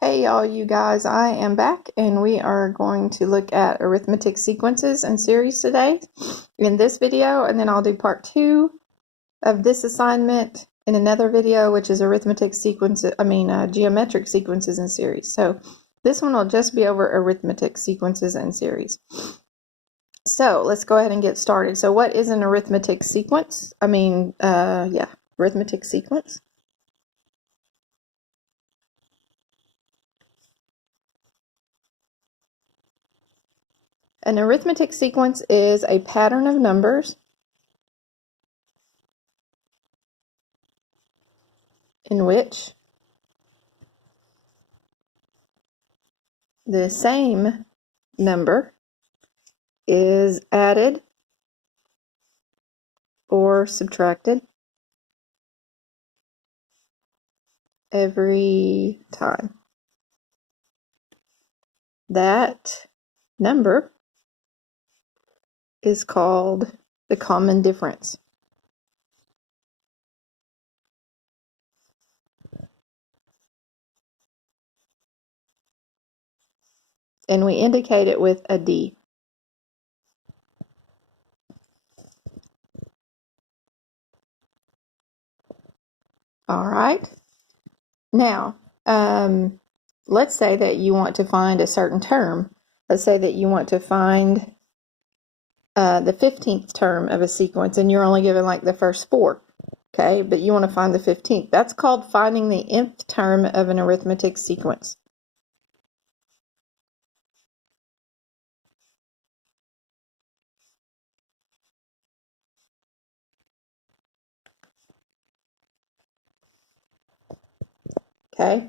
Hey all you guys, I am back and we are going to look at arithmetic sequences and series today in this video, and then I'll do part 2 of this assignment in another video, which is arithmetic sequences, geometric sequences and series. So this one will just be over arithmetic sequences and series. So let's go ahead and get started. So what is an arithmetic sequence? Arithmetic sequence. An arithmetic sequence is a pattern of numbers in which the same number is added or subtracted every time. That number is called the common difference. And we indicate it with a D. All right. Now, let's say that you want to find a certain term. Let's say that you want to find the 15th term of a sequence, and you're only given like the first 4. Okay, but you want to find the 15th. That's called finding the nth term of an arithmetic sequence. Okay,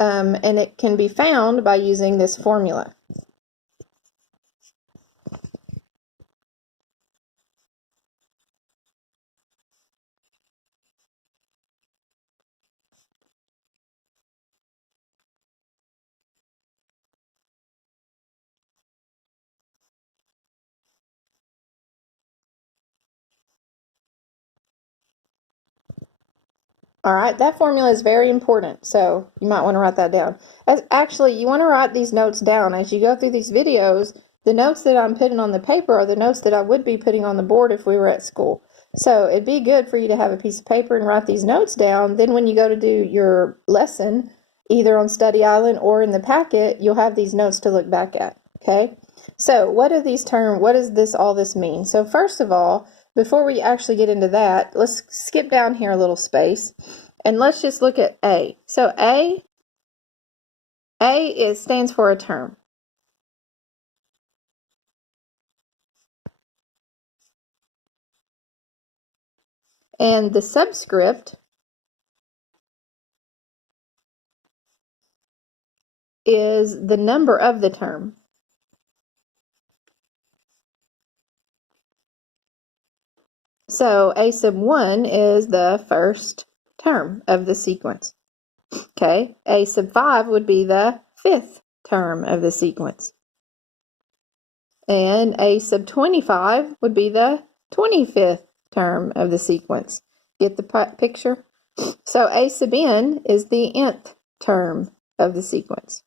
and it can be found by using this formula. All right, that formula is very important, so you might want to write that down. Actually, you want to write these notes down as you go through these videos. The notes that I'm putting on the paper are the notes that I would be putting on the board if we were at school. So it'd be good for you to have a piece of paper and write these notes down. Then when you go to do your lesson, either on Study Island or in the packet, you'll have these notes to look back at, okay? So what does all this mean? So first of all, before we actually get into that, let's skip down here a little space and let's just look at A. So A stands for a term. And the subscript is the number of the term. So A sub 1 is the first term of the sequence. Okay, A sub 5 would be the 5th term of the sequence. And A sub 25 would be the 25th term of the sequence. Get the picture? So A sub n is the nth term of the sequence.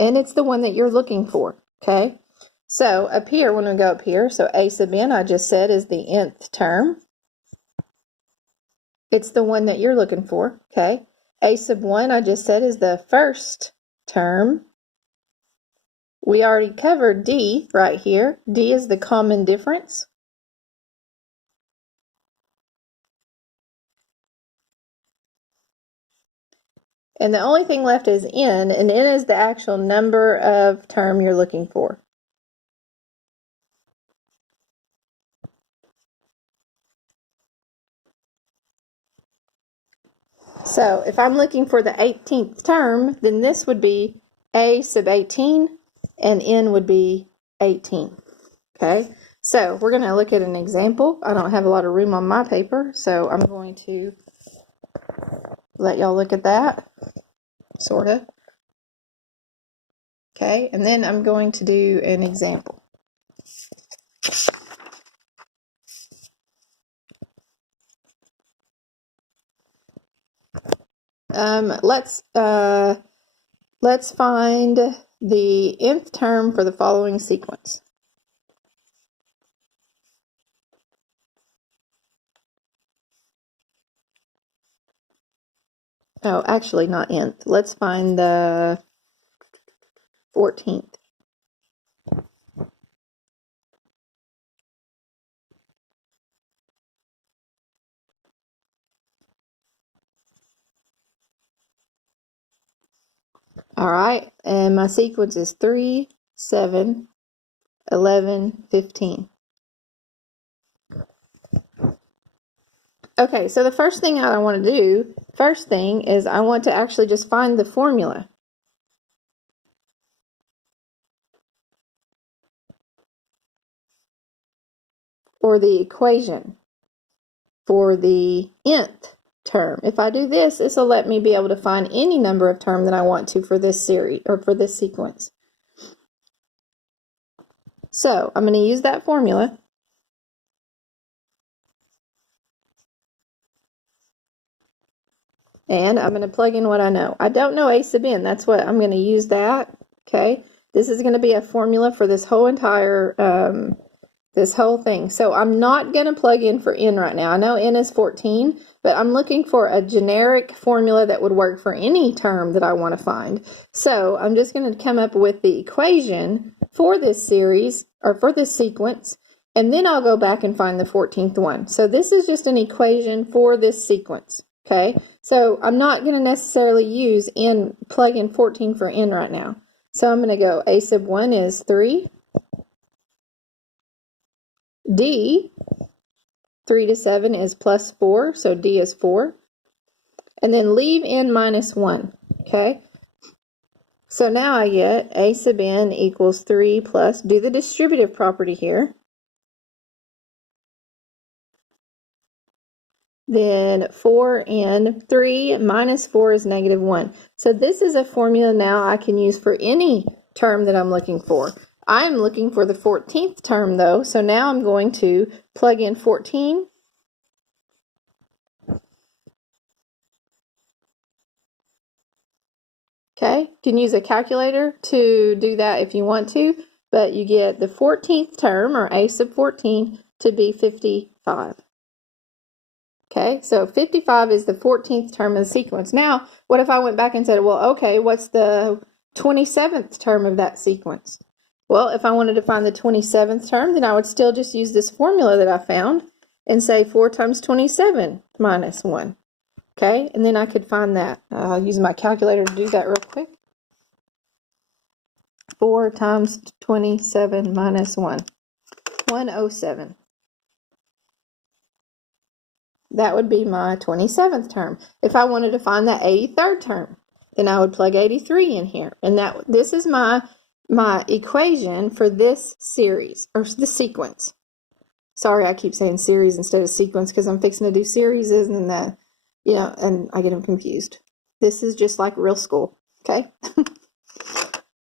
And it's the one that you're looking for, okay? So up here, when we go up here, so A sub n, I just said, is the nth term. It's the one that you're looking for, okay? A sub 1, I just said, is the first term. We already covered D right here. D is the common difference. And the only thing left is n, and n is the actual number of term you're looking for. So if I'm looking for the 18th term, then this would be A sub 18, and n would be 18. Okay, so we're going to look at an example. I don't have a lot of room on my paper, so I'm going to let y'all look at that, sort of. Okay, and then I'm going to do an example. Let's let's find the nth term for the following sequence. Oh, actually not nth. Let's find the 14th. All right, and my sequence is 3, 7, 11, 15. Okay, so the first thing I want to do, is I want to actually just find the formula. Or the equation for the nth term. If I do this, this will let me be able to find any number of terms that I want to for this series or for this sequence. So I'm going to use that formula. And I'm going to plug in what I know. I don't know a sub n. That's what I'm going to use that. Okay. This is going to be a formula for this whole entire this whole thing. So I'm not going to plug in for n right now. I know n is 14, but I'm looking for a generic formula that would work for any term that I want to find. So I'm just going to come up with the equation for this series, or for this sequence, and then I'll go back and find the 14th one. So this is just an equation for this sequence. Okay, so I'm not going to necessarily use n, plug in 14 for n right now. So I'm going to go a sub 1 is 3. D, 3 to 7 is plus 4, so D is 4. And then leave n minus 1, okay? So now I get a sub n equals 3 plus, do the distributive property here. Then 4n, 3 minus 4 is negative 1. So this is a formula now I can use for any term that I'm looking for. I'm looking for the 14th term though, so now I'm going to plug in 14. Okay, you can use a calculator to do that if you want to, but you get the 14th term, or a sub 14, to be 55. Okay, so 55 is the 14th term of the sequence. Now, what if I went back and said, well, okay, what's the 27th term of that sequence? Well, if I wanted to find the 27th term, then I would still just use this formula that I found and say 4 times 27 minus 1. Okay, and then I could find that. I'll use my calculator to do that real quick. 4 times 27 minus 1. 107. That would be my 27th term. If I wanted to find the 83rd term, then I would plug 83 in here. And this is my equation for this series, or this sequence. Sorry, I keep saying series instead of sequence because I'm fixing to do series and that, and I get them confused. This is just like real school, okay?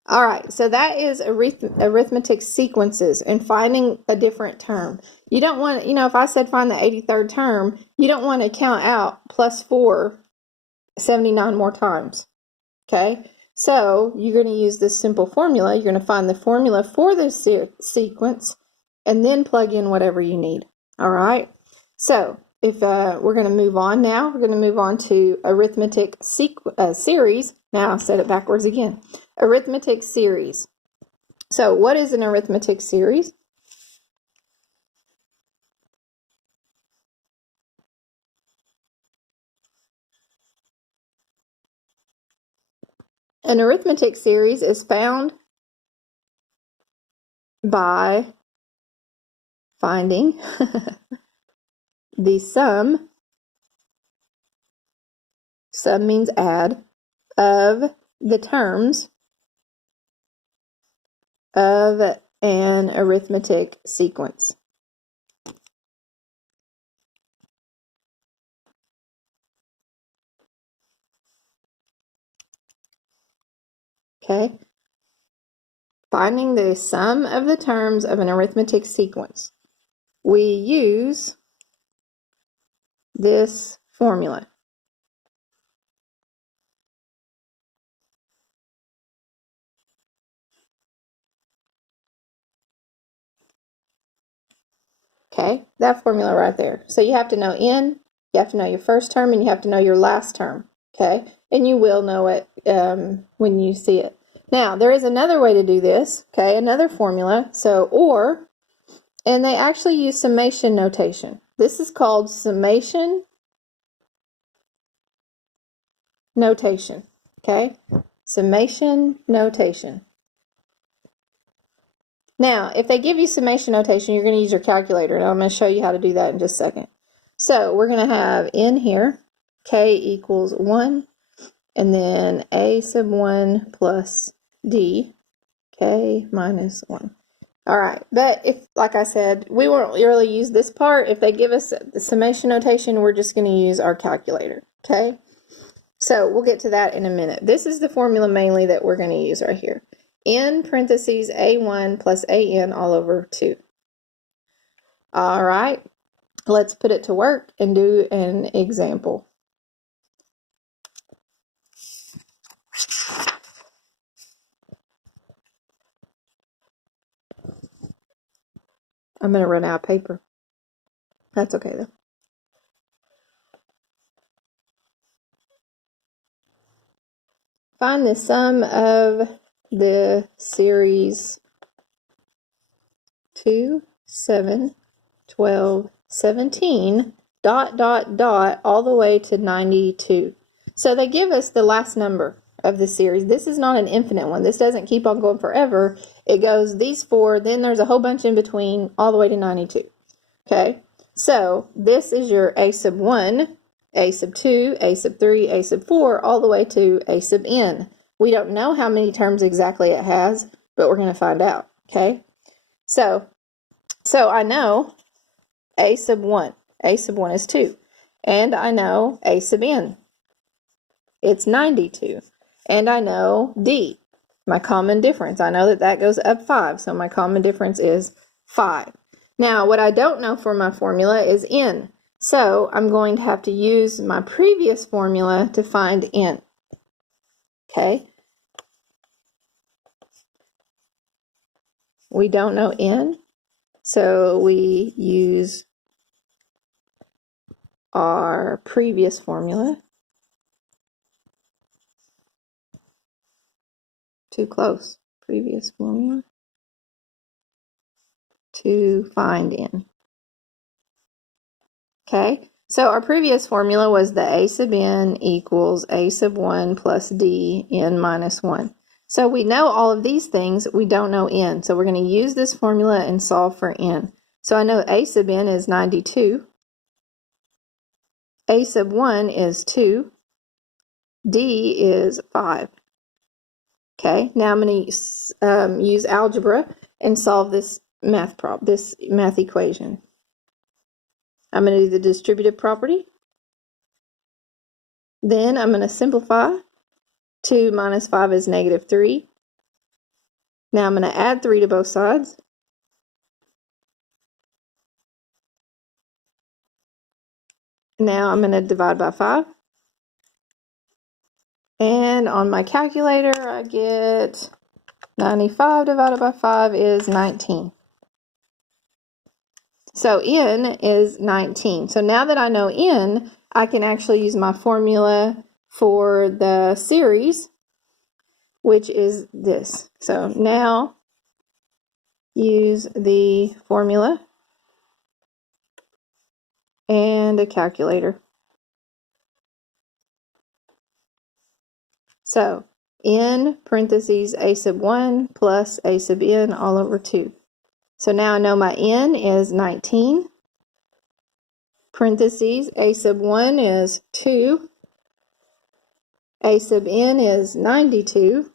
All right, so that is arithmetic sequences and finding a different term. You don't want, if I said find the 83rd term, you don't want to count out plus 4 79 more times, okay? So you're going to use this simple formula. You're going to find the formula for this sequence and then plug in whatever you need, all right? So if we're going to move on now, we're going to move on to arithmetic series. Now I said it backwards again. Arithmetic series. So what is an arithmetic series? An arithmetic series is found by finding the sum means add, of the terms of an arithmetic sequence. Okay? Finding the sum of the terms of an arithmetic sequence. We use this formula. Okay, that formula right there. So you have to know n, you have to know your first term, and you have to know your last term. Okay, and you will know it when you see it. Now, there is another way to do this, okay, another formula. So, or, and they actually use summation notation. This is called summation notation, okay? Summation notation. Now, if they give you summation notation, you're going to use your calculator, and I'm going to show you how to do that in just a second. So, we're going to have in here, k equals 1, and then a sub 1 plus d, k minus 1. All right, but if, like I said, we won't really use this part. If they give us the summation notation, we're just going to use our calculator, okay? So we'll get to that in a minute. This is the formula mainly that we're going to use right here. In parentheses a1 plus an all over 2. All right, let's put it to work and do an example. I'm going to run out of paper. That's okay though. Find the sum of the series 2, 7, 12, 17, ... all the way to 92. So they give us the last number of the series. This is not an infinite one. This doesn't keep on going forever. It goes these 4, then there's a whole bunch in between, all the way to 92. Okay, so this is your a sub 1, a sub 2, a sub 3, a sub 4, all the way to a sub n. We don't know how many terms exactly it has, but we're going to find out. Okay, so I know a sub 1. A sub 1 is 2. And I know a sub n. It's 92. And I know d, my common difference. I know that that goes up 5, so my common difference is 5. Now, what I don't know for my formula is n. So I'm going to have to use my previous formula to find n. Okay? We don't know n, so we use our previous formula. Too close. Previous formula to find n. Okay, so our previous formula was the a sub n equals a sub 1 plus d n minus 1. So we know all of these things, we don't know n. So we're going to use this formula and solve for n. So I know a sub n is 92. A sub 1 is 2. D is 5. Okay, now I'm going to use algebra and solve this math equation. I'm going to do the distributive property. Then I'm going to simplify. 2 minus 5 is negative 3. Now I'm going to add 3 to both sides. Now I'm going to divide by 5. And on my calculator, I get 95 divided by 5 is 19. So n is 19. So now that I know n, I can actually use my formula for the series, which is this. So now use the formula and a calculator. So n parentheses a sub 1 plus a sub n all over 2. So now I know my n is 19. Parentheses a sub 1 is 2. A sub n is 92.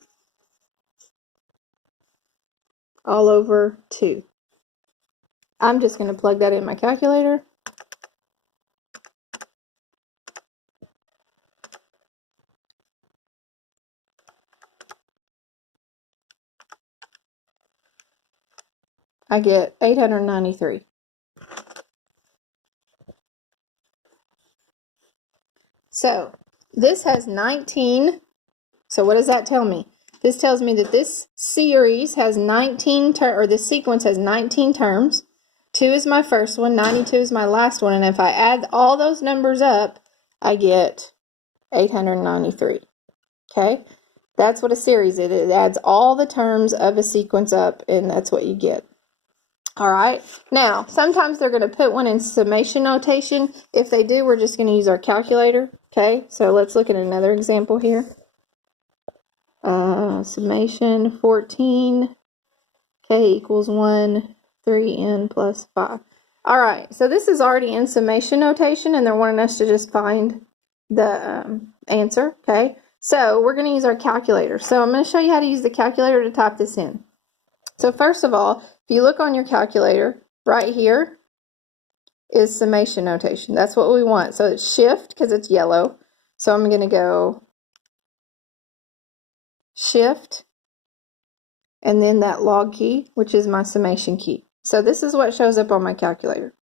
All over 2. I'm just going to plug that in my calculator. I get 893. So this has 19. So what does that tell me? This tells me that this series has 19 or this sequence has 19 terms. 2 is my first one, 92 is my last one, and if I add all those numbers up, I get 893. Okay? That's what a series is. It adds all the terms of a sequence up, and that's what you get. All right? Now, sometimes they're going to put one in summation notation. If they do, we're just going to use our calculator. Okay? So let's look at another example here. Summation 14, k equals 1, 3n plus 5. All right, so this is already in summation notation, and they're wanting us to just find the answer, okay? So we're going to use our calculator. So I'm going to show you how to use the calculator to type this in. So first of all, if you look on your calculator, right here is summation notation. That's what we want. So it's shift, because it's yellow. So I'm going to go shift, and then that log key, which is my summation key. So this is what shows up on my calculator.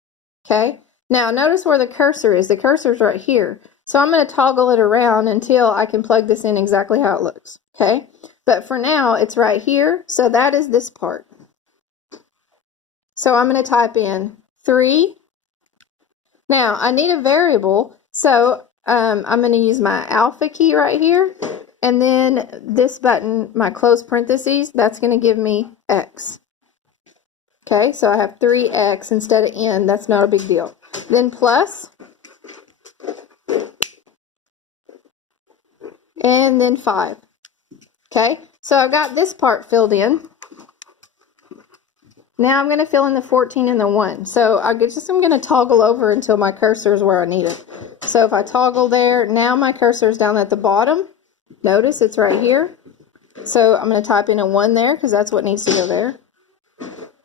Okay? Now notice where the cursor is. The cursor is right here. So I'm going to toggle it around until I can plug this in exactly how it looks. Okay? But for now, it's right here. So that is this part. So I'm going to type in 3. Now I need a variable. So I'm going to use my alpha key right here. And then this button, my close parentheses, that's going to give me x. Okay, so I have 3x instead of n. That's not a big deal. Then plus, and then 5. Okay, so I've got this part filled in. Now I'm going to fill in the 14 and the 1. So I'm going to toggle over until my cursor is where I need it. So if I toggle there, now my cursor is down at the bottom. Notice it's right here. So I'm going to type in a 1 there because that's what needs to go there.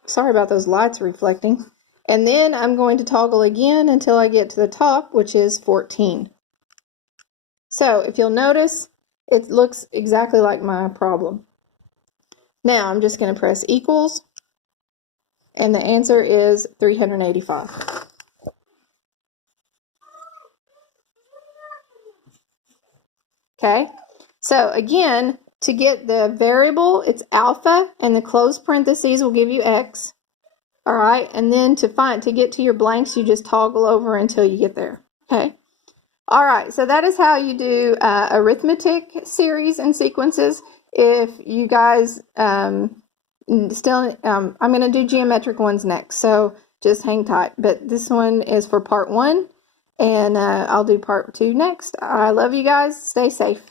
Sorry about those lights reflecting. And then I'm going to toggle again until I get to the top, which is 14. So if you'll notice, it looks exactly like my problem. Now I'm just going to press equals, and the answer is 385. Okay? So again, to get the variable, it's alpha, and the closed parentheses will give you x. All right, and then to get to your blanks, you just toggle over until you get there. Okay. All right, so that is how you do arithmetic series and sequences. If you guys I'm going to do geometric ones next, so just hang tight. But this one is for part 1, and I'll do part 2 next. I love you guys. Stay safe.